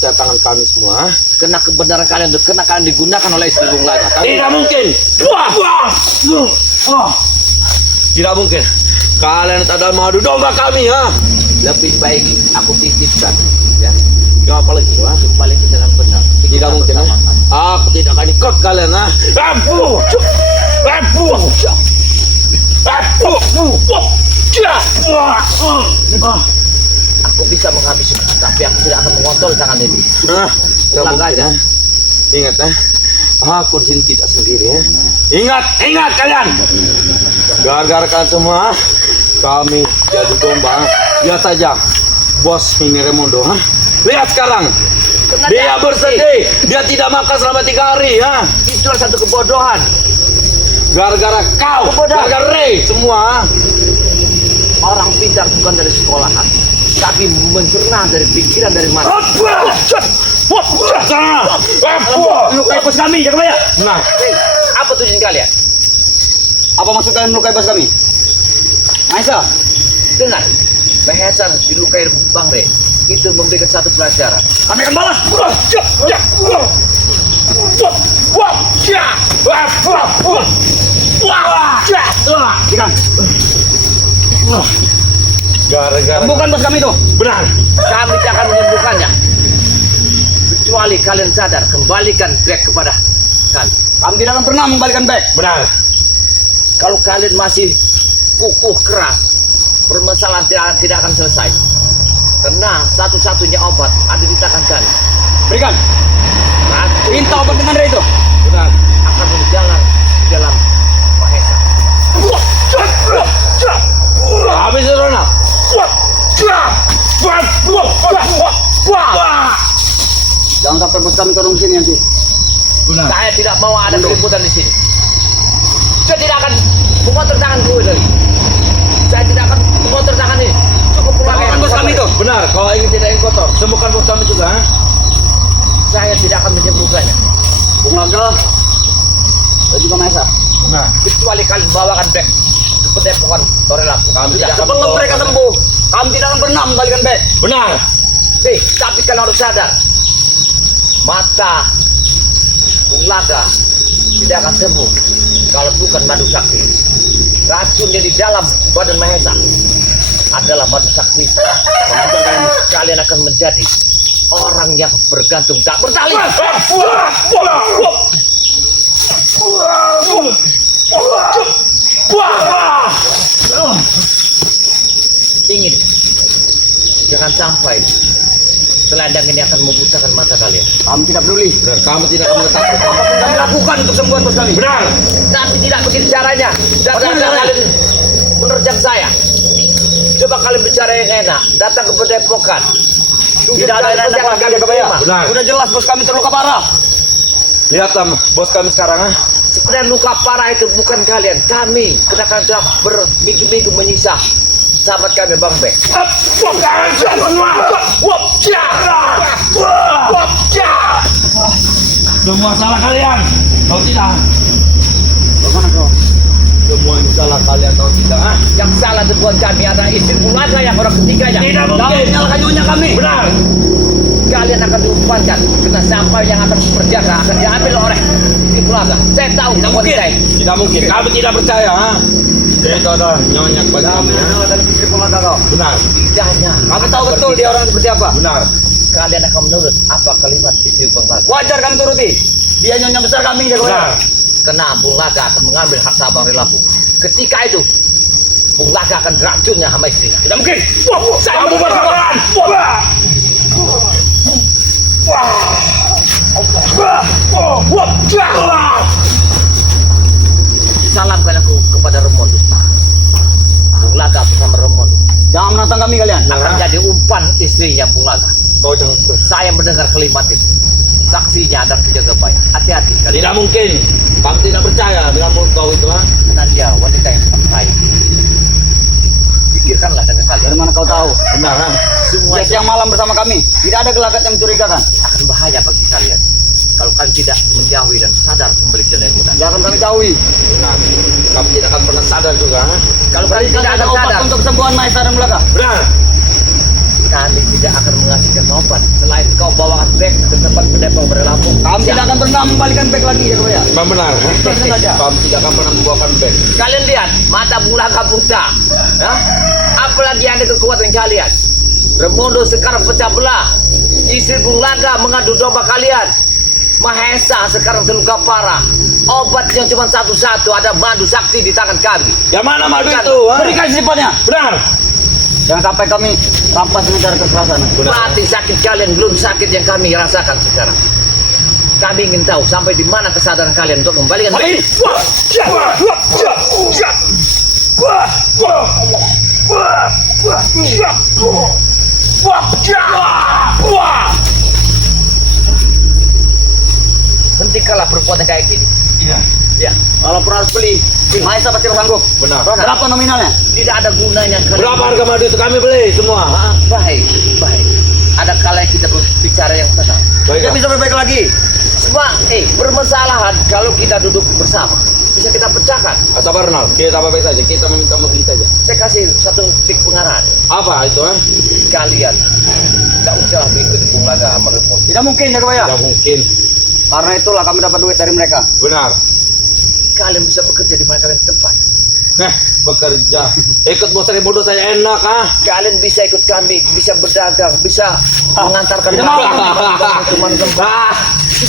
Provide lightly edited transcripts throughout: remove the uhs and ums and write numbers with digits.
percaya tangan kami semua. Kena kebenaran kalian, kena kalian digunakan oleh istri Bung Laga. Tidak mungkin. Tidak mungkin. Kalian tak ada madu domba kami, ha? Lebih baik aku titipkan, ya. Gak apa lagi, ha? Kembali ke dalam benar. Tidak mungkin, ha? Aku tidak akan ikut kalian, ha? Aku bisa menghabisi, tapi aku tidak akan mengontrol tangan ini. Ulang aja. Ingat, ha? Aku di sini tidak sendiri, ya. Ingat kalian. Gara-gara kalian semua, kami jadi domba. Lihat saja, bos Mimi Remondo, ha? Lihat sekarang, dia bersedih, dia tidak makan selama 3 hari, ha? Itulah satu kebodohan. Gara-gara kau, gara-gara Ray, semua. Orang pintar bukan dari sekolahan, tapi mencerna dari pikiran, dari mata. Melukai bos kami, jangan banyak. Nah, Apa tujuan kalian? Apa maksud kalian melukai bos kami? Maisa, Dengar, Mahesan dilukai Bang Rey. Itu memberikan satu pelajaran. kami akan balas. Ikan, gara-gara bukan bos kami itu. benar. Kami tidak akan menyembuhkannya. Kecuali kalian sadar, kembalikan back kepada kami. Kami tidak akan pernah mengembalikan back. Benar. Kalau kalian masih kukuh keras, permasalahan tidak akan selesai. Karena satu-satunya obat ada di tangan kalian. Berikan. Racun Minta obat dengan Ray itu. Benar. akan menjalar di dalam Mahesa. Habis itu, Ronald. Jangan sampai bos kami turun sini nanti. Benar. Saya tidak mau ada keributan di sini. Saya tidak akan mengotor tanganku lagi. Saya tidak akan mengotor tangan ini. Cukup pulang Bukan bos kami itu. Benar. Kalau ingin tidak ingin kotor, sembuhkan bos kami juga, ha? Saya tidak akan menyembuhkannya. Bung Laga dan juga Maisa. Nah, Kecuali kalian bawakan back ke Padepokan Torelaku. kami tidak akan Sebelum mereka sembuh, kami tidak akan pernah mengembalikan back. Benar. Tapi kalian harus sadar, mata Bung Laga tidak akan sembuh kalau bukan madu sakti. Racun yang di dalam badan Mahesa adalah madu sakti. Kalian akan menjadi orang yang bergantung tak berdalih. Ingin jangan sampai selendang ini akan membutakan mata kalian. Kami tidak peduli. Benar. Kami tidak akan menetapkan. Apapun kami lakukan untuk sembuhan bos kami. Benar. Tapi tidak begini caranya. Dan kalian menerjang saya. Coba kalian bicara yang enak. Datang ke Padepokan. Tidak ada yang enak lagi, Kebaya. Benar. Sudah jelas bos kami terluka parah. Lihat, bos kami sekarang, ha? Sebenarnya luka parah itu bukan kalian, kami. Karena kalian telah berminggu-minggu menyiksa sahabat kami Bang Bek. Semua salah kalian. Tahu tidak? Bagaimana kau? Semua ini salah kalian, tahu tidak? Ha? Yang salah itu bukan kami, adalah istri Bung Laga yang orang ketiganya. Tidak Jangan mungkin. menyalahkan nyonya kami. Benar. Kalian akan diumpankan karena sampah yang akan berjaga akan diambil oleh Bung Laga. Saya tahu Tidak mungkin. saya. Tidak mungkin. Kami tidak percaya, ha? Itu ada nyonya kepada kami, ha? dari istri Bung Laga kau. Benar. Tidaknya. Kami tahu betul dia orang seperti apa. Benar. Kalian akan menurut apa kalimat istri Bung Laga. Wajar kami turuti. Dia nyonya besar kami, Kebaya. Benar. Karena Bung Laga akan mengambil hak sabar dari Lampung. Ketika itu Bung Laga akan diracunnya sama istrinya. Tidak mungkin. Kamu berkorban. Salamkan aku kepada Remondo. Bung Laga bersama Remondo Jangan menantang kami kalian. akan jadi umpan istrinya Bung Laga. Kau jangan. Saya mendengar kalimat itu. Saksinya adalah penjaga bayar. Hati-hati. Tidak mungkin. Kami tidak percaya dengan mulut kau itu, ha? Karena dia wanita yang sangat baik. Pikirkanlah dengan Dari kalian. mana kau tahu? Benar, ha? Semua Dia itu siang malam bersama kami. Tidak ada gelagat yang mencurigakan. akan bahaya bagi kalian. Kalau kalian tidak menjauhi dan sadar kembali ke jalan kita. Jangan kami jauhi. Benar. Kami tidak akan pernah sadar juga, ha? Kalau kalian Berikan tidak ada akan obat sadar, untuk kesembuhan Maisa dan Bung Laga. Benar. Kami tidak akan mengasihkan obat selain kau bawa bek ke tempat pendepo berlabuh. Kami tidak akan pernah membalikan back lagi ya Koya. Memang benar. Tenang saja. Kami tidak akan pernah membawakan bag. Kalian lihat mata Bulaga buta. Ya? Apalagi ada kekuatan kalian. Remondo sekarang pecah belah. Istri Bulaga mengadu domba kalian. Mahesa sekarang terluka parah. Obat yang cuma satu-satu, ada madu sakti di tangan kami. Yang mana madu Berikan. itu? Ha? Berikan simpannya. Benar. Jangan sampai kami rampas dengan cara kekerasan. Mati sakit kalian belum sakit yang kami rasakan sekarang. Kami ingin tahu sampai di mana kesadaran kalian untuk membalikan. Mari. Wah, ja, wah, ja, ja. Wah, wah, wah, wah, ja, wah, ja, wah. Hentikanlah perbuatan kayak gini. Iya. Ya, Walaupun harus beli, Mahesa pasti sanggup. Benar. Berapa nominalnya? tidak ada gunanya kalian. Berapa harga madu itu kami beli semua? Ha? Baik, baik. Ada kala kita berbicara yang tenang. Baik. Tidak bisa berbaik lagi. Semua, permasalahan kalau kita duduk bersama bisa kita pecahkan. Sabar Nal, kita apa saja, kita meminta membeli saja. Saya kasih satu titik pengarahan. Apa itu? Ha? Kalian tidak usah mengikuti Bulaga merepot. Tidak mungkin ya Koya. Tidak mungkin. Karena itulah kami dapat duit dari mereka. Benar. Kalian bisa bekerja di mana kalian tempat. Nah, bekerja. Ikut bos dari bodoh saya enak, ah. Kalian bisa ikut kami, bisa berdagang, bisa mengantarkan Tidak barang. mau. Cuman Ah,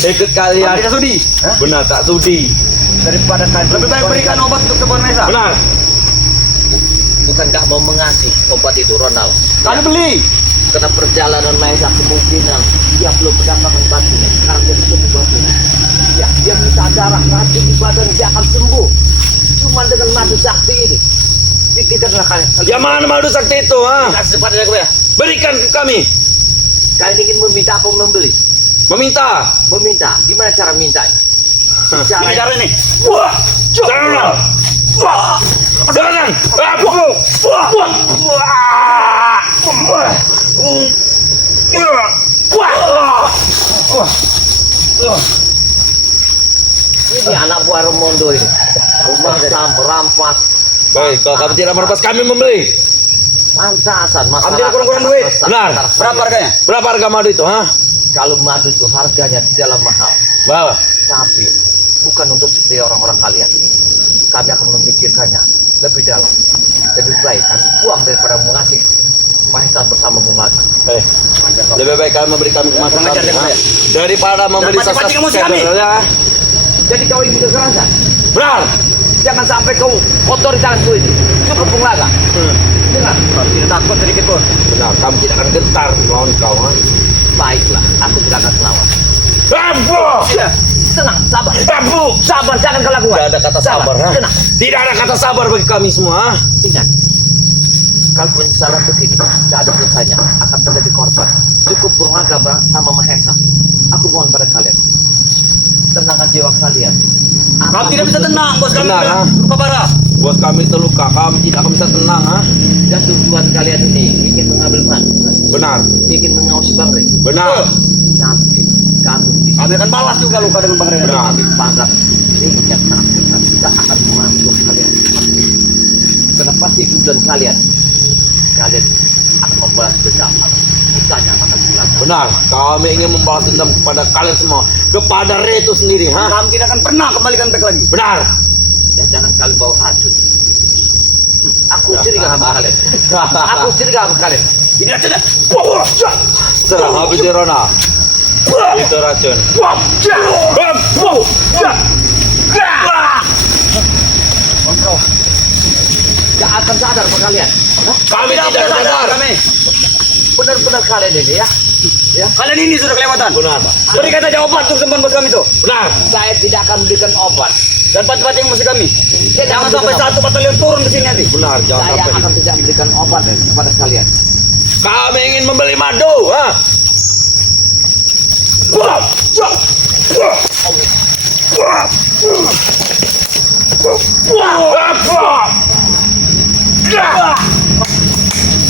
ikut kalian. Tidak sudi. Benar, tak sudi. daripada kalian Lebih baik berikan obat untuk sembuhan Mahesa. Benar. bukan nggak mau mengasih obat itu Ronald. Kami beli. Karena perjalanan Mahesa kemungkinan dia belum mendapatkan batunya. Sekarang dia ketemu batunya. Ya, dia minta darah racun di badan dia akan sembuh. Cuma dengan madu sakti ini. Pikirkanlah kalian. Yang mana madu sakti itu, ha? Kasih secepatnya gue ya. Berikan ke kami. Kalian ingin meminta apa membeli? Meminta. Meminta. Gimana cara mintanya? Ini cara ini. Wah, jangan. Wah, jangan. Wah, wah, wah. Ini anak buah Remondo ini. Rumah merampas. Baik, kalau kami tidak merampas, kami membeli. Pantasan masalah. Kami tidak kurang-kurang duit. Benar. Berapa harganya? Berapa harga madu itu, ha? Kalau madu itu harganya tidaklah mahal, Bawa. tapi bukan untuk seperti orang-orang kalian. Kami akan memikirkannya lebih dalam. Lebih baik kami buang daripada mengasih Mahesa bersama Bulaga. Lebih baik kalian memberi kami kematian Kurang ajar dia, Pak. daripada memberi Dan pancing-pancing emosi kami. ya. Jadi kau ingin kekerasan? Benar. Jangan sampai kau kotori tanganku ini. Cukup Bulaga. Dengar? Kami tidak takut sedikit pun. Benar, kami tidak akan gentar melawan kau, ha? Baiklah, aku tidak akan melawan. Abu! Tenang, sabar. Abu! Sabar, jangan kelakuan. Tidak ada kata sabar, ha? Tenang. Tidak ada kata sabar bagi kami semua, ha? Ingat, kalau penyesalan begini, tidak ada selesainya, akan terjadi korban. Cukup Bulaga sama Mahesa. Aku mohon pada kalian, tenangkan jiwa kalian. Kami tidak bisa tenang, bos kami Benar, sudah ha? luka parah. Bos kami terluka, kami tidak akan bisa tenang, ha? Dan tujuan kalian ini ingin mengambil madu, Benar, ingin mengawasi Bang Rey. benar. Tapi kami di Kami akan balas juga luka dengan Bang Rey. Benar. kami pangkat ini yang sangat dekat tidak akan masuk kalian. Karena pasti tujuan kalian akan membalas dendam. Bukannya mata Bulaga. Benar, kami ingin membalas dendam kepada kalian semua, kepada Rey itu sendiri, ha? Kami tidak akan pernah kembalikan back lagi. Benar. Dan jangan kalian bawa racun. Aku Ya. curiga sama kalian. Aku curiga sama kalian. Ini racunnya. Serah habis di Rona. Itu racun. Kontrol. Gak akan sadar sama kalian. Kami tidak sadar. Kami. Benar-benar kalian ini ya. Ya. Kalian ini sudah kelewatan. Benar, Berikan saja obat untuk sembuhan bos kami itu. benar. Saya tidak akan memberikan obat. Dan pancing-pancing musuh kami. Saya Jangan tidak sampai memberikan satu batalion turun ke sini nanti. Benar, obat. jangan Saya sampai. akan tidak memberikan obat kepada kalian. Kami ingin membeli madu, ha?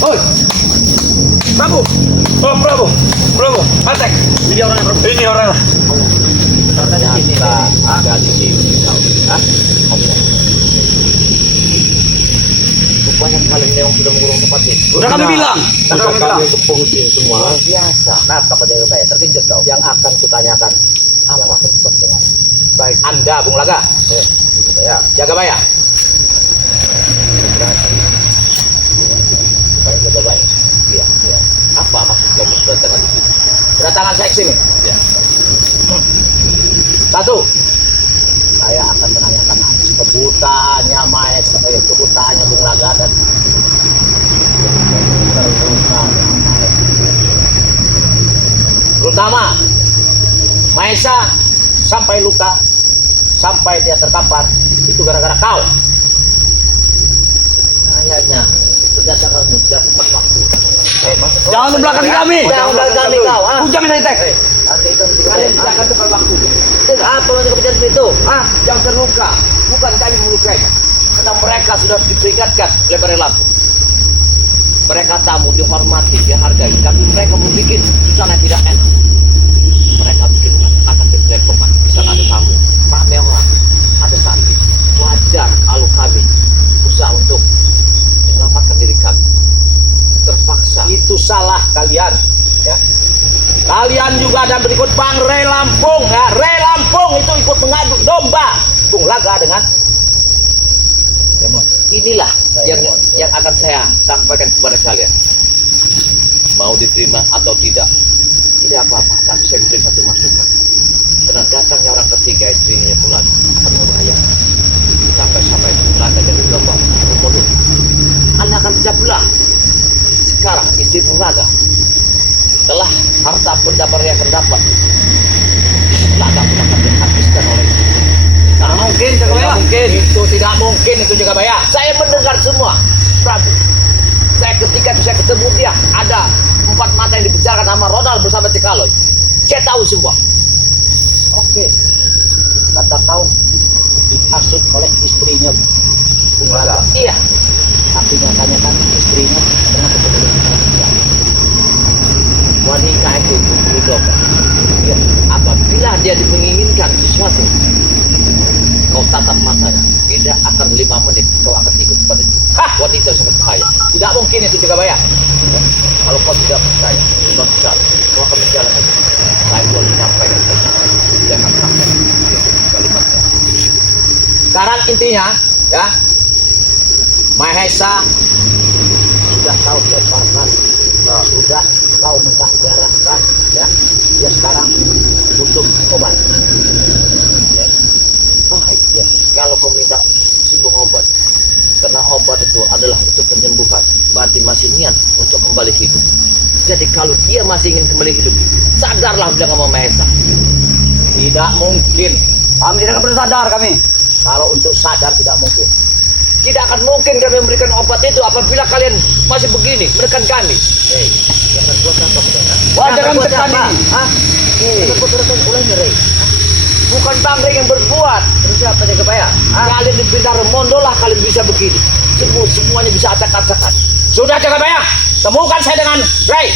Oi. Prabu. Oh, Prabu, Prabu, attack. Ini orangnya Prabu. Ini orang. Karena di sini ada di sini. Hah? banyak kali yang sudah mengurung tempat ini. Udah kami bilang. Sudah kami kepung semua. Luar biasa. Kenapa kau jaga bayar? Terkejut kau. Yang akan kutanyakan apa buat dengan baik Anda, Bung Laga. Ya, jaga bayar. Jaga bayar. Iya, iya. Apa maksud kamu kedatangan di sini? Kedatangan saya ke sini. Ya. Satu, saya akan menanyakan kebutaannya Maes, kebutaannya Bung Laga dan terlukaannya Maes. Terutama Maesa sampai luka, sampai dia terkapar, itu gara-gara kau. Kayaknya kedatangan sudah tepat waktu. Jangan di belakang kami. Jangan belakang kami kau. Ah. Ujang dari tek. Kalian tidak akan tepat waktu. Itu apa maksud kebicaraan itu? Ah, yang terluka bukan kami melukainya. Karena mereka sudah diperingatkan oleh Bare Lampung. Mereka tamu dihormati, dihargai, tapi mereka membuat suasana tidak enak. Mereka bikin kata berdepokan. Di sana ada tamu, ramai orang, ada sakit. Wajar kalau kami berusaha untuk menyelamatkan diri kami. Terpaksa. Itu salah kalian, ya. Kalian juga ada berikut Bang Re Lampung, ya. Re Lampung itu ikut mengadu domba Bung Laga dengan inilah yang akan saya sampaikan kepada kalian. Mau diterima atau tidak, tidak apa-apa. Tapi saya beri satu masukan. Karena datangnya orang ketiga, istrinya Bulan, akan membahayakan. Sampai-sampai Laga jadi domba, komodo. Anda akan pecah belah. Sekarang istri Bung Laga, setelah harta benda yang terdapat, Laga pun akan dihabiskan oleh Tidak mungkin, Jaga Bayar. mungkin. Itu tidak mungkin, itu Jaga Bayar. Saya mendengar semua, Prabu. Saya ketika itu saya ketemu dia, ada 4 mata yang dibicarakan sama Ronald bersama Cekaloy. Saya tahu semua. Oke, kata kau dihasut oleh istrinya Bung Laga. Iya. Tapi nyatanya kan istrinya pernah ketemu dengan dia. Wanita itu perlu domba. Ya, apabila dia menginginkan sesuatu, kau tatap matanya, tidak akan 5 menit kau akan ikut pada dia. Hah, wanita sangat bahaya. Tidak mungkin itu juga bayar. Ya, kalau kau tidak percaya, kau besar, kau akan menjalankan. Saya boleh menyampaikan jangan sampai kalimatnya. Sekarang intinya, ya, Mahesa sudah kau lemparkan, sudah kau menggarahkan, ya. Dia sekarang butuh obat. Ya. Baik, ya. Kalau kau minta sembuh obat, karena obat itu adalah itu penyembuhan, berarti masih niat untuk kembali hidup. Jadi kalau dia masih ingin kembali hidup, sadarlah bilang sama Mahesa. Tidak mungkin. Kami tidak akan pernah sadar kami. Kalau untuk sadar tidak mungkin. Tidak akan mungkin kami memberikan obat itu apabila kalian masih begini menekan kami. Hei, jangan buat apa saudara? Wah, jangan tekan ini. Hah? Jangan buat mulai nyerei. Bukan Bang Rey yang berbuat. Terus siapa Jaga Bayar? Kalian dipindah Remondo lah kalian bisa begini. Semuanya bisa acak-acakan. Sudah Jaga Bayar, temukan saya dengan Rey.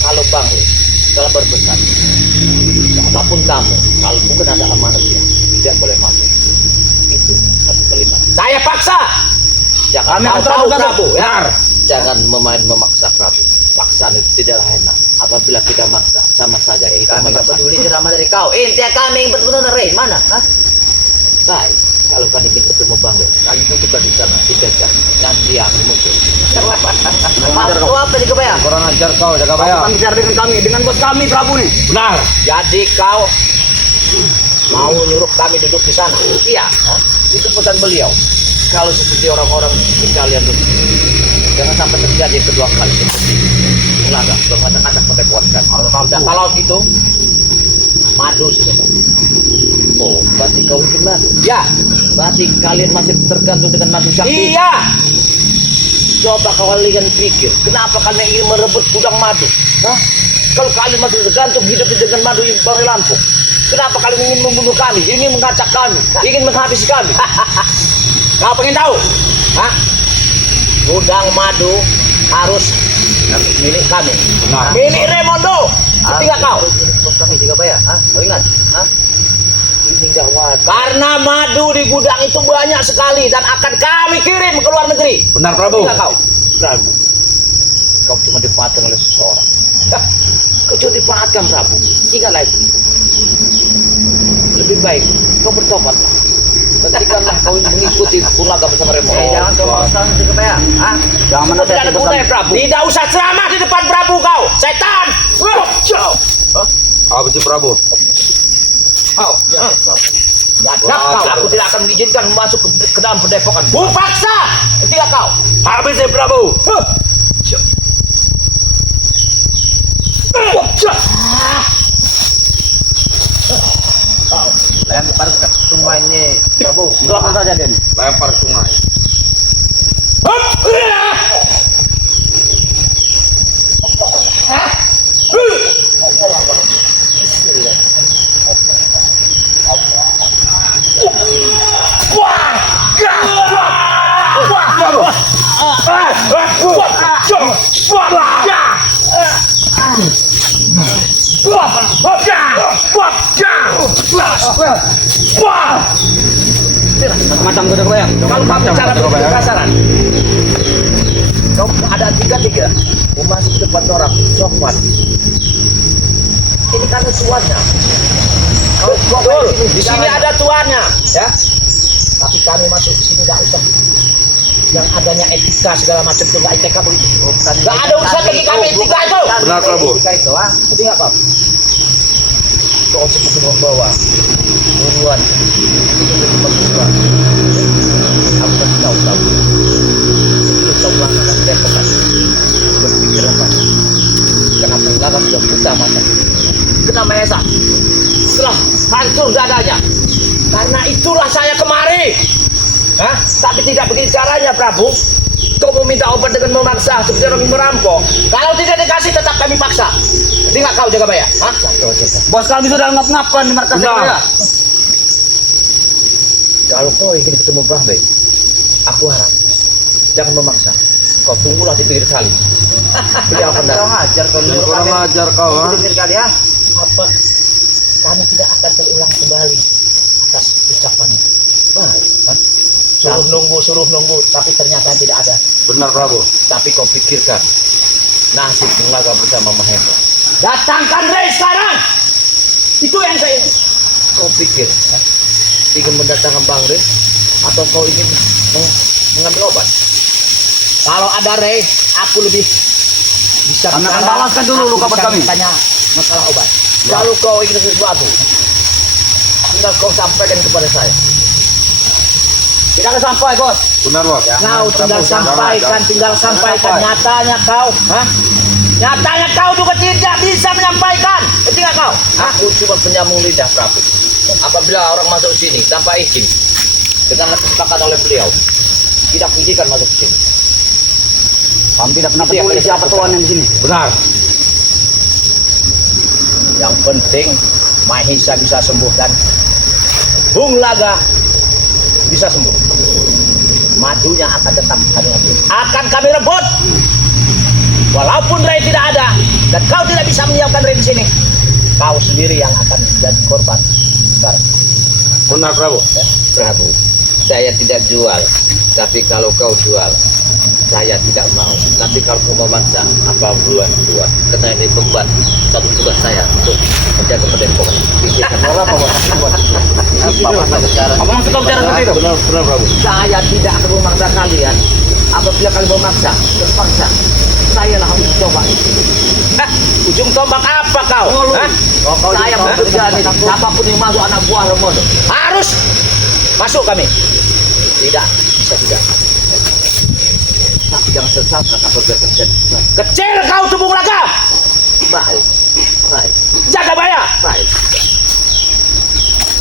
Kalau Bang Rey telah berpesan, apapun kamu, kalau bukan ada amanah dia, tidak boleh masuk. Itu satu kalimat. Saya paksa. Jangan Kami akan tahu terus Prabu, ya. benar. Jangan memaksa Prabu. Paksaan itu tidaklah enak. Apabila kita maksa, sama saja kita Kami nggak menekan. peduli ceramah dari kau. Intinya kami yang benar-benar Rey. Mana? Hah? Baik, kalau kalian ingin ketemu Bang Rey, kalian tunggukan di sana 3 jam. Nanti dia akan muncul. Kau apa Jaga Bayar? Kurang ajar kau, Jaga Kau Bayar. akan bicara dengan kami, dengan bos kami Prabu nih. Benar. Jadi kau mau nyuruh kami duduk di sana? Iya. Hah? Itu pesan beliau. Kalau seperti orang-orang di kalian itu, jangan sampai terjadi kedua kali seperti Laga bermacam-macam pakai kuatkan. Kalau itu madu sudah. Oh, berarti kau bikin madu? Ya. Berarti kalian masih tergantung dengan madu sakti? Iya. Coba kalian pikir, kenapa kalian ingin merebut gudang madu? Hah? Kalau kalian masih tergantung hidup dengan madu yang Bare Lampung, kenapa kalian ingin membunuh kami, ingin mengacak kami, ingin menghabisi kami? Kau pengen tahu? Hah? Gudang madu harus milik kami. Benar. Milik Remondo. Setinggal kau. Bos kami Jaga Bayar. Hah? Kau ingat? Hah? Ini enggak wajar. Karena madu di gudang itu banyak sekali dan akan kami kirim ke luar negeri. Benar, Prabu. Tinggal kau, Prabu. Kau cuma dimanfaatkan oleh seseorang. Hah? Kau cuma dimanfaatkan, Prabu. Tinggal lagi. Lebih baik kau bertobatlah. Hentikanlah kau mengikuti Purnaga bersama Remo. Jangan kau maksa juga ya. Ah, Jangan Tidak mendekat ada bos gunanya, kami. Prabu. Tidak usah ceramah di depan Prabu kau, setan. Apa sih Prabu? Kau, ya, kau. Aku tidak akan mengizinkan masuk ke dalam pendepokan. Bupaksa, ketika kau. Habis ya Prabu. lempar ke sungai ini, Prabu. Silakan saja Den. Lempar sungai. Macam kuda kebaya. Kalau kau bicara begitu kasaran, kau ada tiga. Mau masuk ke depan orang, sopan. Ini kan tuannya. Betul, di sini ada tuannya, ya. Tapi kami masuk di sini nggak usah. Yang adanya etika segala macam itu nggak etika begitu. Nggak ada urusan bagi kami etika itu. Benar, Prabu. Etika itu, ah, betul nggak kau? Kau seperti membawa buruan, pemburuan. Aku kasih tahu. Itu kau melakukan depokan. Berpikir apa? Kenapa melakukan sudah buta mata? Kenapa Esa? Setelah hancur dadanya. Karena itulah saya kemari. Hah? Tapi tidak begini caranya, Prabu. Kau meminta obat dengan memaksa seperti orang merampok. Kalau tidak dikasih tetap kami paksa. Tinggal kau jaga bayar. Hah? Bos kami sudah ngap-ngapan di markas Benar. kebaya. Kalau kau ingin ketemu Bahbe, aku harap jangan memaksa. Kau tunggulah di pinggir kali. Beliau akan datang. Kau ngajar kau Jangan nyuruh kurang kalian. ajar kau, ha? Pikir kali ya. Apa kami tidak akan terulang kembali atas ucapannya. Baik, hah? Suruh nunggu, tapi ternyata tidak ada. Benar Prabu. Tapi kau pikirkan nasib Purnaga bersama Mahendra. Datangkan Rey sekarang. Itu yang saya ingin. Kau pikir, hah? Ingin mendatangkan Bang Rey atau kau ingin mengambil obat? Kalau ada Rey, aku lebih bisa Kami akan bicara, balaskan dulu aku luka buat bisa kami. Tanya masalah obat. Kalau kau ingin sesuatu, tinggal kau sampaikan kepada saya. Tidak akan sampai bos. Benar Bos. Kau tinggal Prabu, sampaikan, tinggal sampaikan. Jangan Nyatanya kau, hah? Nyatanya kau juga tidak bisa menyampaikan. Ketika kau, aku cuma penyambung lidah, Prabu. Apabila orang masuk sini tanpa izin, dengan kesepakatan oleh beliau, tidak mengizinkan masuk sini. Kami tidak pernah Itu yang peduli kita siapa lakukan. tuan yang di sini. Benar. Yang penting Mahesa bisa sembuh dan Bung Laga bisa sembuh. Madunya akan tetap kami ambil. Akan kami rebut. Walaupun Rey tidak ada dan kau tidak bisa menyiapkan Rey di sini, kau sendiri yang akan jadi korban. Sekarang, Benar Prabu. Prabu, saya tidak jual. Tapi kalau kau jual, saya tidak mau. Tapi kalau kau memaksa, apa buat buat? Karena ini beban. Satu tugas saya untuk menjaga pendepokan. Pikirkan apa bicara? Apa maksud kau bicara seperti itu? Benar Prabu. Saya tidak akan memaksa kalian. Apabila kalian memaksa, terpaksa, saya lah harus coba. Hah? Ujung tombak apa kau? Hah? Saya mau berjani. Siapapun yang masuk anak buah Remodo harus masuk kami. Tidak, bisa tidak. Tapi jangan sesat apabila terjadi. Kecil kau tuh Bung Laga. Baik, baik. Jaga bayar. Baik.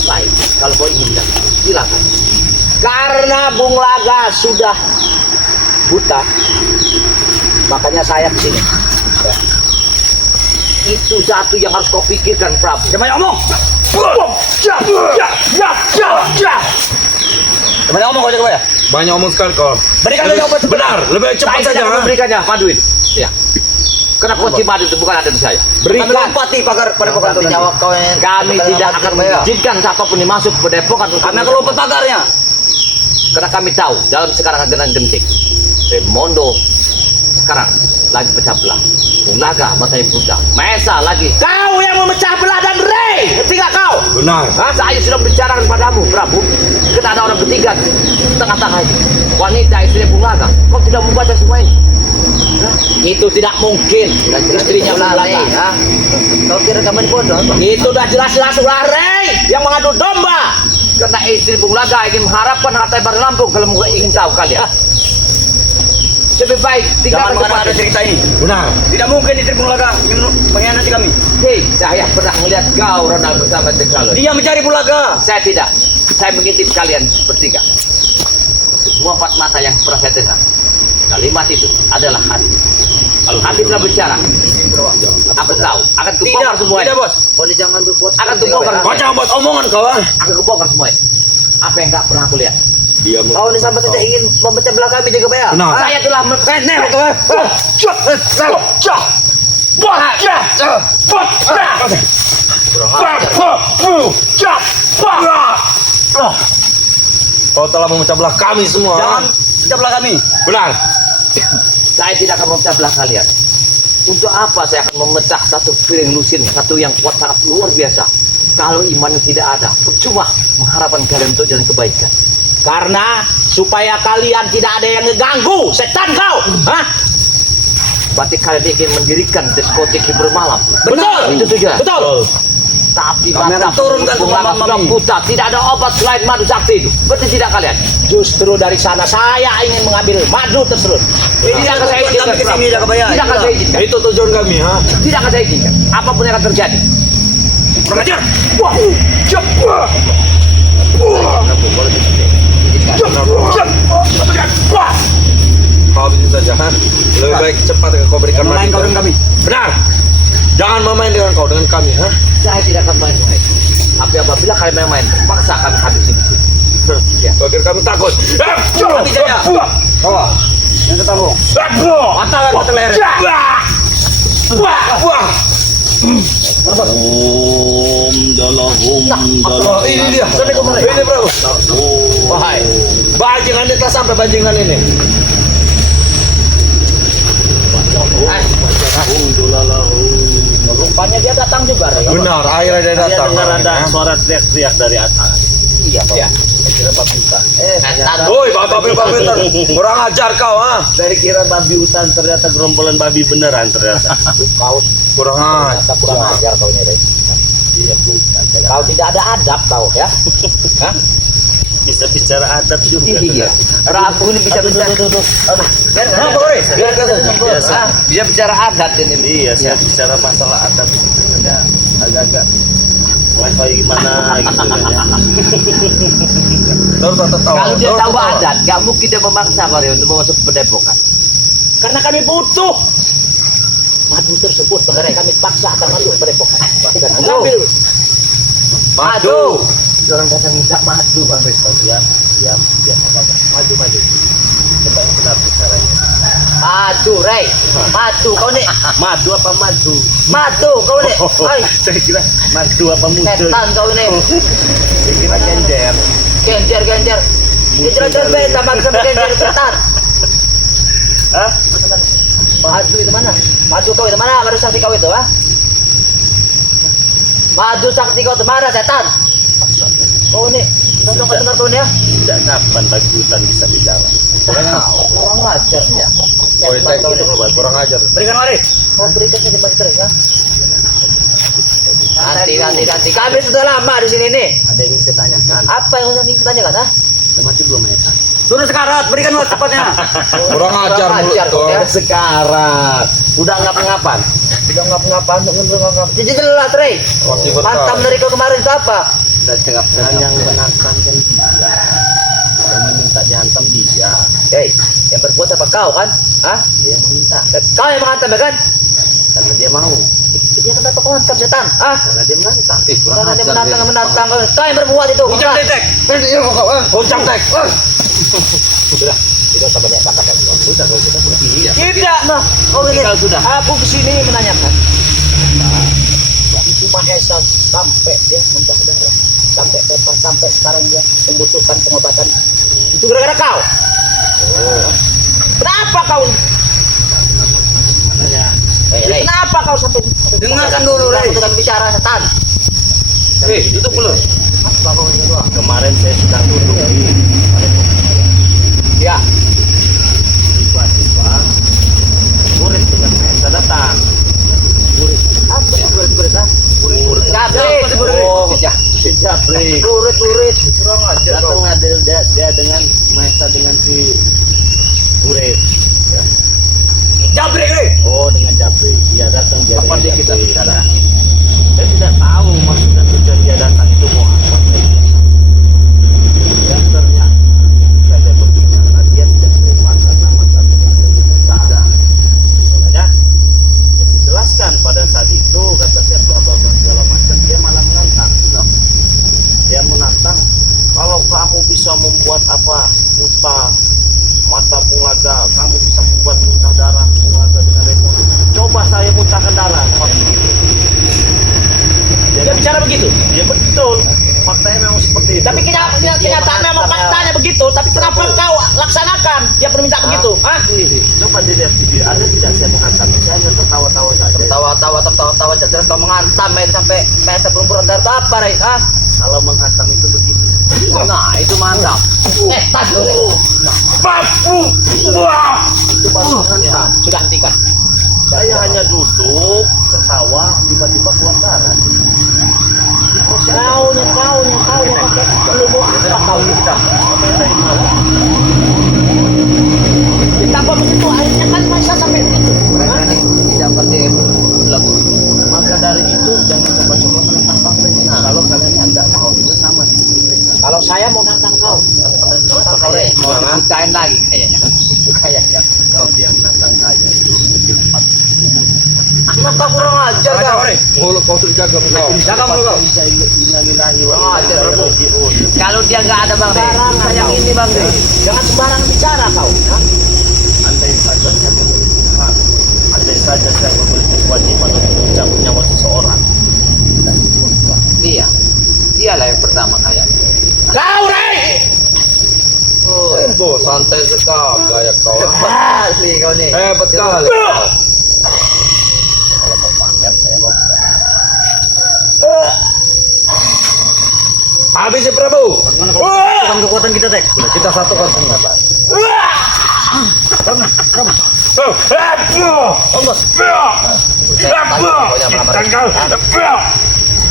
Baik, kalau kau ingin silakan. Karena Bung Laga sudah buta, makanya saya kesini. Ya. Itu satu yang harus kau pikirkan, Prabu. Jangan banyak omong. Sebenarnya ngomong kau jaga kebaya. Banyak omong sekali kau. Berikan saja obat. Benar. Lebih cepat Saya saja. tidak ha? memberikannya, Maduin. Ya. Karena kunci madu itu bukan ada di saya. Kami Berikan. lompati pagar padepokan Tapi itu. nyawa kau yang Kami tidak akan mengizinkan siapapun yang masuk ke padepokan. Kami akan lompat pagarnya. Karena kami tahu dalam sekarang adenan genting, Remondo sekarang lagi pecah belah. Ulaga matanya buta. Mesa lagi. Kau yang memecah belah dan Rey. Ngerti nggak kau? Benar. Hah? Saya sudah bicara kepadamu, Prabu. Kita ada orang ketiga di tengah-tengah ini. Wanita istri Ulaga. Kau tidak membaca semua ini? Hah? Itu tidak mungkin. Istrinya Ulaga. ha? Kau kira kami bodoh? Itu udah jelas-jelas ulah Rey yang mengadu domba. Karena istri Bung Laga ingin mengharapkan harta Bar Lampung kalau ingin tahu kalian. Lebih baik Jangan tinggalkan mengenai ada tempat ini. cerita ini. Benar. Tidak mungkin istri Bung Laga mengkhianati kami. Hei, saya pernah melihat kau Ronald bersama Tegalo. Dia mencari Bung Laga. Saya tidak. Saya mengintip kalian bertiga. Semua empat mata yang pernah saya dengar. Kalimat itu adalah hati. Kalau hati telah bicara, aku tahu. Akan kubongkar semua. Tidak, Bos. Boleh jangan berbuat. Akan kubongkar. Kau jangan buat omongan kau ah. Akan kubongkar semua. Apa yang tak pernah aku lihat? Dia Kau ini sampai tidak ingin memecah belah kami jaga bayar. Benar. Saya telah mengenal. Kau telah memecah belah kami semua. Jangan pecah belah kami. Benar. Saya tidak akan memecah belah kalian. Untuk apa saya akan memecah satu piring lusin, satu yang kuat sangat luar biasa. Kalau imannya tidak ada, percuma mengharapkan kalian untuk jalan kebaikan. Karena supaya kalian tidak ada yang ngeganggu, setan kau, hah? Berarti kalian ingin mendirikan diskotik hiburan malam. Betul, itu tujuan. Betul. Tapi Kami akan mata turunkan ke pengawas Mami. buta, tidak ada obat selain madu sakti itu. Berarti tidak kalian? Justru dari sana saya ingin mengambil madu tersebut. Tidak akan saya izinkan. Kami kesini jaga bayar. Tidak akan saya izinkan. Itu tujuan kami ha. Tidak akan saya izinkan. Apapun yang akan terjadi. Kurang ajar. Wah, cep. Kau bisa saja ha. Lebih baik cepat kau berikan Main kau dengan kami. Benar. Jangan main dengan kau, dengan kami ha. Saya tidak akan main-main. Tapi apabila kalian main-main, terpaksa kami habisi di sini. Ya. Kau kira kami takut. Nanti saja. Kau yang ketanggung. Patahkan mata leher. Wah. Oh, ini dia. Ini bro. Wahai, Bajingan ini telah sampai bajingan ini. rupanya dia datang juga, Rey. Benar, akhirnya dia Saya datang. dengar ada suara teriak-teriak dari atas. Iya, Pak. Saya kira babi hutan. Setan. Woi, bapak-bapak, kurang ajar kau ah. Saya kira babi hutan, ternyata gerombolan babi beneran ternyata. Kau Kurang ternyata kurang ajar. ajar kau ini, Rey. Iya bukan. Kau tidak ada adab kau, ya. Hah? Bisa bicara adab juga. Iya. Rabu ini bisa bicara. Kenapa kau, Rey? Biasa. Bisa bicara adat ini. Iya, saya bicara masalah adab itu sebenarnya agak-agak level gimana gitu kan ya. Terus tahu. Kalau dia tahu adat, gak mungkin dia memaksa kau Rey, untuk masuk ke padepokan. Karena kami butuh madu tersebut, makanya kami paksa akan masuk ke padepokan. Dan mengambil madu. Orang datang minta madu, Bang Rey. Diam, apa? Maju. Coba yang benar bicaranya. Madu, Rey. Madu, kau nih. Madu apa madu? Madu, kau nih. Hai, Saya kira madu apa muda? setan kau nih. Saya kira gender. Genjer. Genjer beda, sama genjer setan. Hah? Mana? Madu itu mana? Madu kau itu mana? Madu sakti kau itu, ha? Madu sakti kau itu mana, setan? Oh nih, tolong dengar tuh nih ya. Sejak kapan babi hutan bisa bicara? Kurang ajar ya. Woi, kurang ajar. Berikan lari. Oh, berikan saja baterai ya. Nanti. Kami sudah lama di sini nih. Ada yang ingin saya tanyakan. Apa yang ingin ditanyakan, ha? Mati belum ya? Turun sekarat. Berikan cepatnya. Kurang ajar mulut kau. ya. Sekarang udah ngap-ngapan. Udah ngap-ngapan, ngap. Jadi jelas, Rey. Masih Mantam dari kau kemarin itu apa? Udah cengap-cengap yang menantang kan dia. Yang meminta dihantam dia. Hei, yang berbuat apa kau kan? Hah? Dia yang meminta Kau yang menghantam ya kan? karena dia mau. Itu Dia kan dapat mantap setan. Ah, Karena dia menantang. Kurang karena dia ajar menantang. Kau yang berbuat itu. Ujang tek. Iya kok kau. Ujang tek. Sudah. Kita tak banyak cakap lagi. Sudah kalau kita sudah. Iya. Tidak. Nah, oh ini. Kalau sudah. Aku kesini menanyakan. Itu Mahesa sampai dia muntah darah, sampai sekarang dia membutuhkan pengobatan. Itu gara-gara kau. Kenapa kau? Rey. Kenapa kau sampai? Dengarkan dulu, Rey. Dengan bicara setan. Duduk dulu. Apa kau ini doang? Kemarin saya sedang duduk di Ya. tiba-tiba murid dengan saya datang. Apa burit ah? Jabrik. Oh, Sejak break. Burit. Kurang ajar kau. Datang ada dia dengan Maesa dengan si Buret. Jabrik, Rey. Oh dengan Jabri. Dia datang dia Kapan dengan dia kita Jabri. bicara? Saya tidak tahu maksud dan tujuan dia datang itu mau apa. Dan ternyata saya berbicara dia tidak terima karena mata ada. Makanya ya dijelaskan pada saat itu kata saya bla bla bla segala macam dia malah menantang. Dia menantang kalau kamu bisa membuat apa buta mata punglaga, kamu bisa membuat muntah darah punglaga dengan remon. Coba saya muntahkan darah. Dia bicara begitu. Ya betul, faktanya memang seperti itu. Tapi kenyataan memang faktanya begitu. Tapi kenapa kau laksanakan? Dia permintaan begitu. Hah? Coba dilihat video, ada tidak saya menghantam? Saya hanya tertawa-tawa saja. Tertawa terus kau mengantam main sampai Mahesa belum ada apa, Rey? Hah? Kalau menghantam itu begini. Nah, itu mantap. Tas dulu. Itu baru menghantam. Sudah hentikan. Saya hanya duduk, tertawa, tiba-tiba keluar darah. Kau pakai belum apa kau hitam. Ditambah begitu akhirnya kan Mahesa sampai begitu. Tidak berarti lagu. Maka dari itu jangan coba-coba menentang bangsa. Kalau kalian tidak mau juga sama seperti mereka. Kalau saya mau nantang kau. Nantang kau, Rey. Mau diceritain lagi kayaknya. Kayaknya. Kalau dia menentang saya itu lebih cepat. Maka kurang ajar kau. Mulut kau sudah jaga kau. Jaga mulut kau. Bisa innalillahi wa Kurang ajar, inna ilaihi Bro. raji'un. Kalau dia nggak ada Bang Rey. Sembarangan yang ini Bang Rey. Jangan sembarangan bicara kau. Hah? Andai saja saya memiliki hak, andai saja saya memiliki kewajiban untuk mencabut nyawa seseorang. Dia. Dialah yang pertama kayak. Kau, Rey. Bo, santai sekali gaya kau. Asli kau nih. Hebat kali. Kalau mau pamer saya mau Habis si Prabu. Bagaimana kalau satukan kekuatan kita, Tek? Sudah kita satukan semua.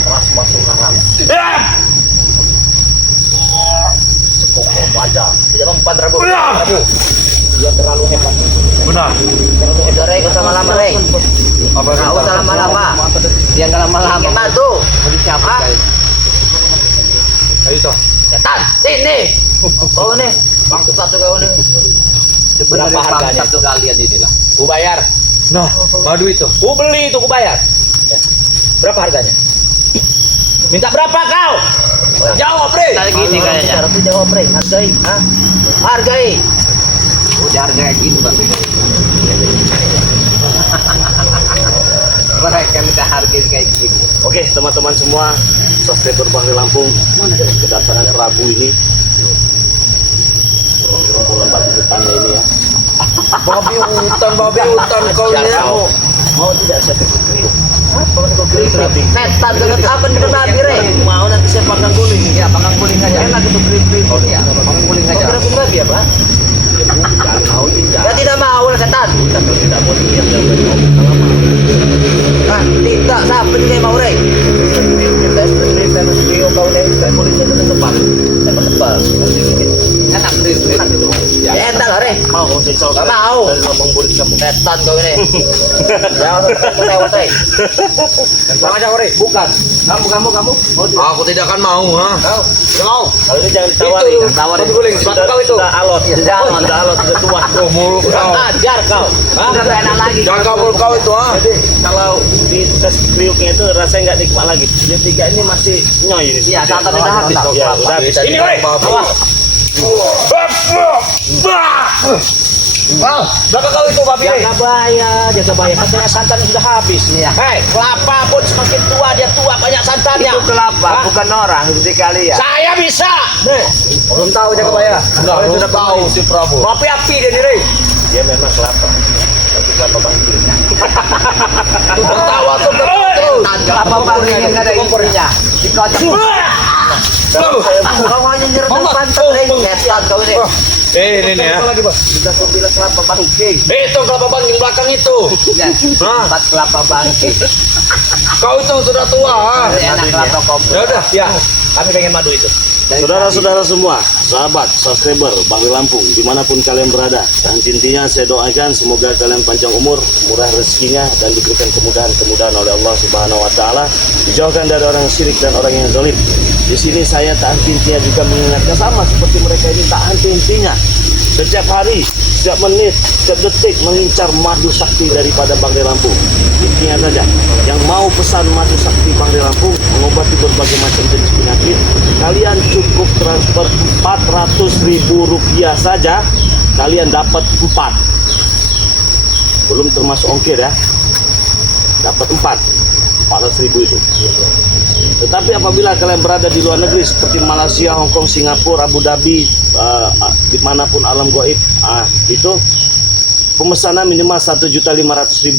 keras masuk haram. Sekokong baja. Tidak mempan Prabu. Prabu. Dia terlalu hebat. Benar. Terlalu hebat, Rey. Kau usah lama-lama, Rey. Apa Kau usah lama-lama. Dia nggak lama-lama. Bikin batu. Mau dicabut Hah? kali. Ayo toh. Setan. Sini. Kau nih. Bangkit satu kau nih. Sebenarnya Berapa harganya satu kalian inilah. Ku bayar. Nah, madu itu. Ku beli itu ku bayar. Ya. Berapa harganya? Minta berapa kau? Jawab, Rey. Kali gini kayaknya. Cara tuh jawab, Rey. Hargai. Hah? Hargai. Udah harga kayak gini Bang. Mereka minta harga kayak gini. Oke, teman-teman semua, subscriber Bang Lampung, kedatangan Prabu ini. Gerombolan batu hutannya ini ya. Babi hutan kau ini ya. Mau tidak saya kekriuk? Setan dengan apa nih babi, Rey? Mau nanti saya panggang guling. Ya, panggang guling aja. Enak itu keriuk. Oh iya, panggang guling Kau aja. kira aku babi apa? Jangan mau tidak. Ya tidak mau lah setan. Kalau tidak mau diam dan berngomong. Ah, tidak sampai dia mau, Rey. Saya video kau nih. Saya boleh saya tebal. Saya tebal. Enak, enak itu. Ya enak lah, Rey. Mau saya insya Gak Allah mau. dari lambang murid kamu. Setan kau ini. Jangan sampai lewat, Rey. Bang aja Ore. Bukan. Kamu. Aku tidak akan mau, ha. Kau. Tidak mau. Kalau ini jangan ditawari. Itu, tawari. Kopi guling. Sepatu kau itu. Sudah alot. Jangan. Sudah alot, sudah tua. Oh, mulut kau. Ajar kau. Udah gak enak lagi. Jaga mulut kau itu, ha. Jadi kalau di tes kriuknya itu rasanya nggak nikmat lagi. Yang tiga ini masih nyoy ini. Iya, santan udah habis. Ya, udah habis. Ini, weh. Awas. Berapa kau itu babi? Jaga bayar. Katanya santan sudah habis. Iya. Hei, kelapa pun semakin tua dia tua banyak santannya. Itu kelapa, bukan orang seperti kalian. Saya bisa. Belum tahu jaga bayar. Sudah tahu si Prabu. Kopi api dia nih, Rey. Dia memang kelapa. Tapi kelapa bangkit. Tertawa terus. Kelapa bangkit yang ada isinya. Dikocok. Kau hanya nyerap pantat, Rey. Setan kau ini. Ini ya. Apa lagi, Bos? Kita kau bilang kelapa bangkit. Itu kelapa bangking belakang itu. Ya, empat kelapa bangkit. Kau itu sudah tua, ha. Enak kelapa komplit. Ya udah. Ya, kami pengen madu itu. Saudara-saudara semua, sahabat, subscriber, Bangli Lampung, dimanapun kalian berada, dan intinya saya doakan semoga kalian panjang umur, murah rezekinya, dan diberikan kemudahan-kemudahan oleh Allah Subhanahu Wa Taala, dijauhkan dari orang syirik dan orang yang zalim. Di sini saya tak henti-hentinya juga mengingatkan sama seperti mereka ini tak henti-hentinya. Setiap hari, setiap menit, setiap detik mengincar madu sakti daripada Bangli Lampung. Intinya saja, yang mau pesan madu sakti Bangli Lampung mengobati berbagai macam jenis penyakit, kalian cukup transfer Rp400.000 saja, kalian dapat 4. Belum termasuk ongkir ya. Dapat 400.000 itu. Tetapi apabila kalian berada di luar negeri seperti Malaysia, Hong Kong, Singapura, Abu Dhabi, dimanapun alam gaib, itu pemesanan minimal Rp1.500.000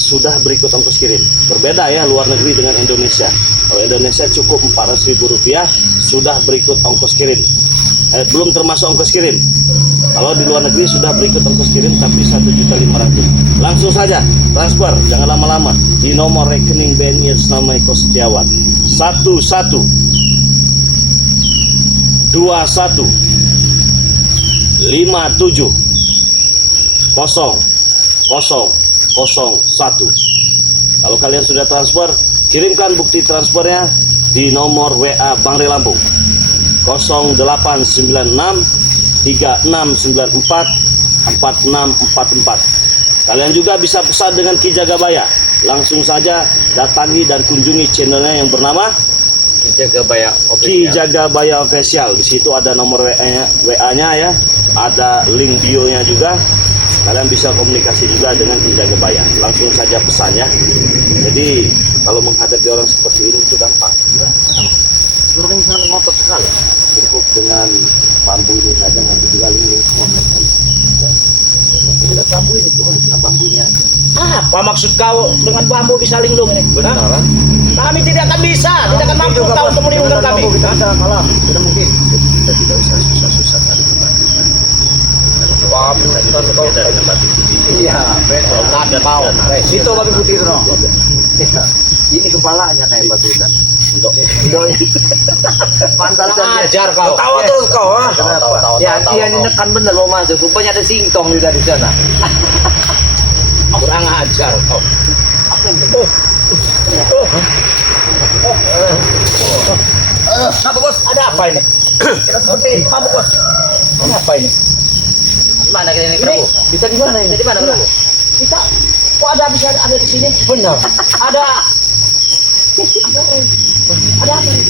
sudah berikut ongkos kirim. Berbeda ya luar negeri dengan Indonesia. Kalau Indonesia cukup Rp400.000 sudah berikut ongkos kirim. Belum termasuk ongkos kirim. Kalau di luar negeri sudah berikut ongkos kirim tapi Rp1.500.000. Langsung saja transfer, jangan lama-lama di nomor rekening BNI atas nama Eko Setiawan 11 21 57 0 0 01. Kalau kalian sudah transfer, kirimkan bukti transfernya di nomor WA Bangli Lampung 0896 3694 4644. Kalian juga bisa pesan dengan Ki Jagabaya. Langsung saja datangi dan kunjungi channelnya yang bernama Ki Jagabaya Official. Di situ ada nomor WA-nya ya, ada link bio-nya juga. Kalian bisa komunikasi juga dengan Ki Jagabaya. Langsung saja pesan ya. Jadi kalau menghadapi orang seperti ini itu gampang. Orangnya sangat ngotot sekali. Cukup dengan bambu ini saja nanti juga linggih semua mereka. Kita bambu ini tuh, kita bambunya aja. Apa maksud kau dengan bambu bisa linglung ini? Benar, ha? Kami tidak akan bisa, tidak akan mampu kau untuk melinglungkan kami. Kita ada kalah. Tidak mungkin. Jadi kita tidak usah susah-susah kali kebatikan. Bambu Kita berbeda dengan batu putih. Iya, betul. Ada mau. Itu babi putih itu, no. Ini kepalanya kayak batu ikan. Pantatnya. Ajar kau. Tawa terus kau, ha? Ya, dia ini nekan bener lo masuk. Rupanya ada singkong juga di sana. Kurang ajar kau. Apa, Bos? Ada apa ini? Kita seperti apa, Bos? Ada apa ini? Di mana kita ini, Prabu? Bisa di mana ini? Di mana, Prabu? Kita kok bisa ada di sini? Benar. Ada apa ini?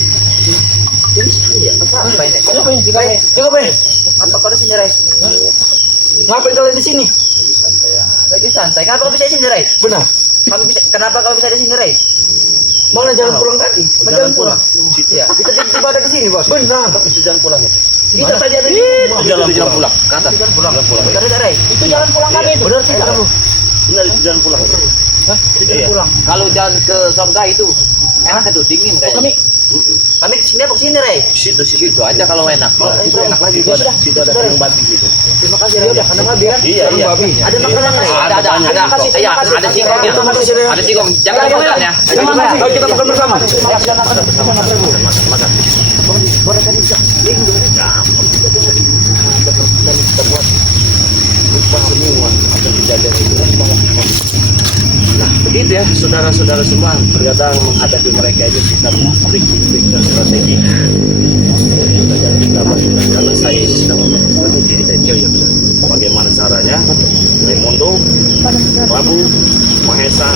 Ini saya. Apa ini? Apa ini? Jaga bayar. Apa kau di sini, Ray? Ngapain kalian di sini? Lagi santai. Kenapa kau bisa di sini, Ray? Benar. Kenapa kau bisa di sini, Ray? Mana jalan pulang tadi? Jalan pulang. Situ ya. Kita tiba ada di sini, Bos. Benar. Itu jalan pulang ya? Kita tadi ada di Itu jalan pulang. Kata. Jalan pulang. Benar tidak, Ray? Itu jalan pulang kami itu. Benar tidak? Benar itu jalan pulang. Hah? Jalan Iya. pulang. Kalau jalan ke surga itu enak itu, dingin kayaknya. Kami kesini apa kesini, Ray? Situ Itu aja kalau enak. Itu enak lagi. Situ ada kandang babi gitu. Terima kasih, Ray. Udah, kandang babi kan? Iya, iya. Babi. Ada makanan, Ray? Ada. Terima kasih, Iya, ada singkongnya. Terima kasih, Ray. Ada singkong. Jangan makan ya. Terima kasih. Ayo kita makan bersama. Makan. Nah, begitu ya, saudara-saudara semua. Terkadang menghadapi mereka itu kita trik-trik dan strategi. Kita bantukan karena saya ini sedang membangun strategi kita itu. Bagaimana caranya Raimundo, Prabu, Mahesa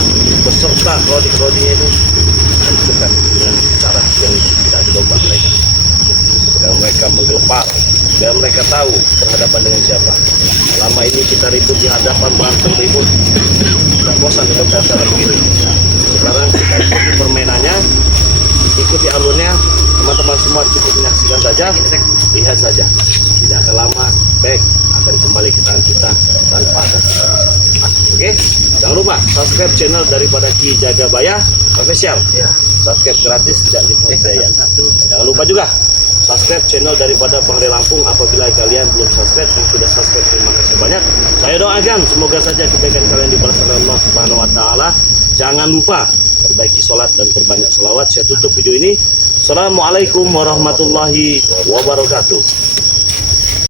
beserta krodi-krodinya itu hancurkan dengan cara yang tidak dicoba mereka. Supaya mereka menggelepar, supaya mereka tahu berhadapan dengan siapa. Selama ini kita ribut di hadapan, berantem ribut, kita bosan dengan cara begini. Sekarang kita ikuti permainannya, ikuti alurnya. Teman-teman semua cukup menyaksikan saja, lihat saja. Tidak akan lama, baik akan kembali ke tangan kita tanpa ada kesalahan. Oke, jangan lupa subscribe channel daripada Ki Jagabaya Official. Subscribe gratis, tidak dipungut biaya. Jangan lupa juga subscribe channel daripada Bang Ray Lampung. Apabila kalian belum subscribe, yang sudah subscribe, terima kasih banyak. Saya doakan semoga saja kebaikan kalian dibalas oleh Allah Subhanahu Wa Taala. Jangan lupa perbaiki sholat dan perbanyak sholawat. Saya tutup video ini. Assalamualaikum warahmatullahi wabarakatuh.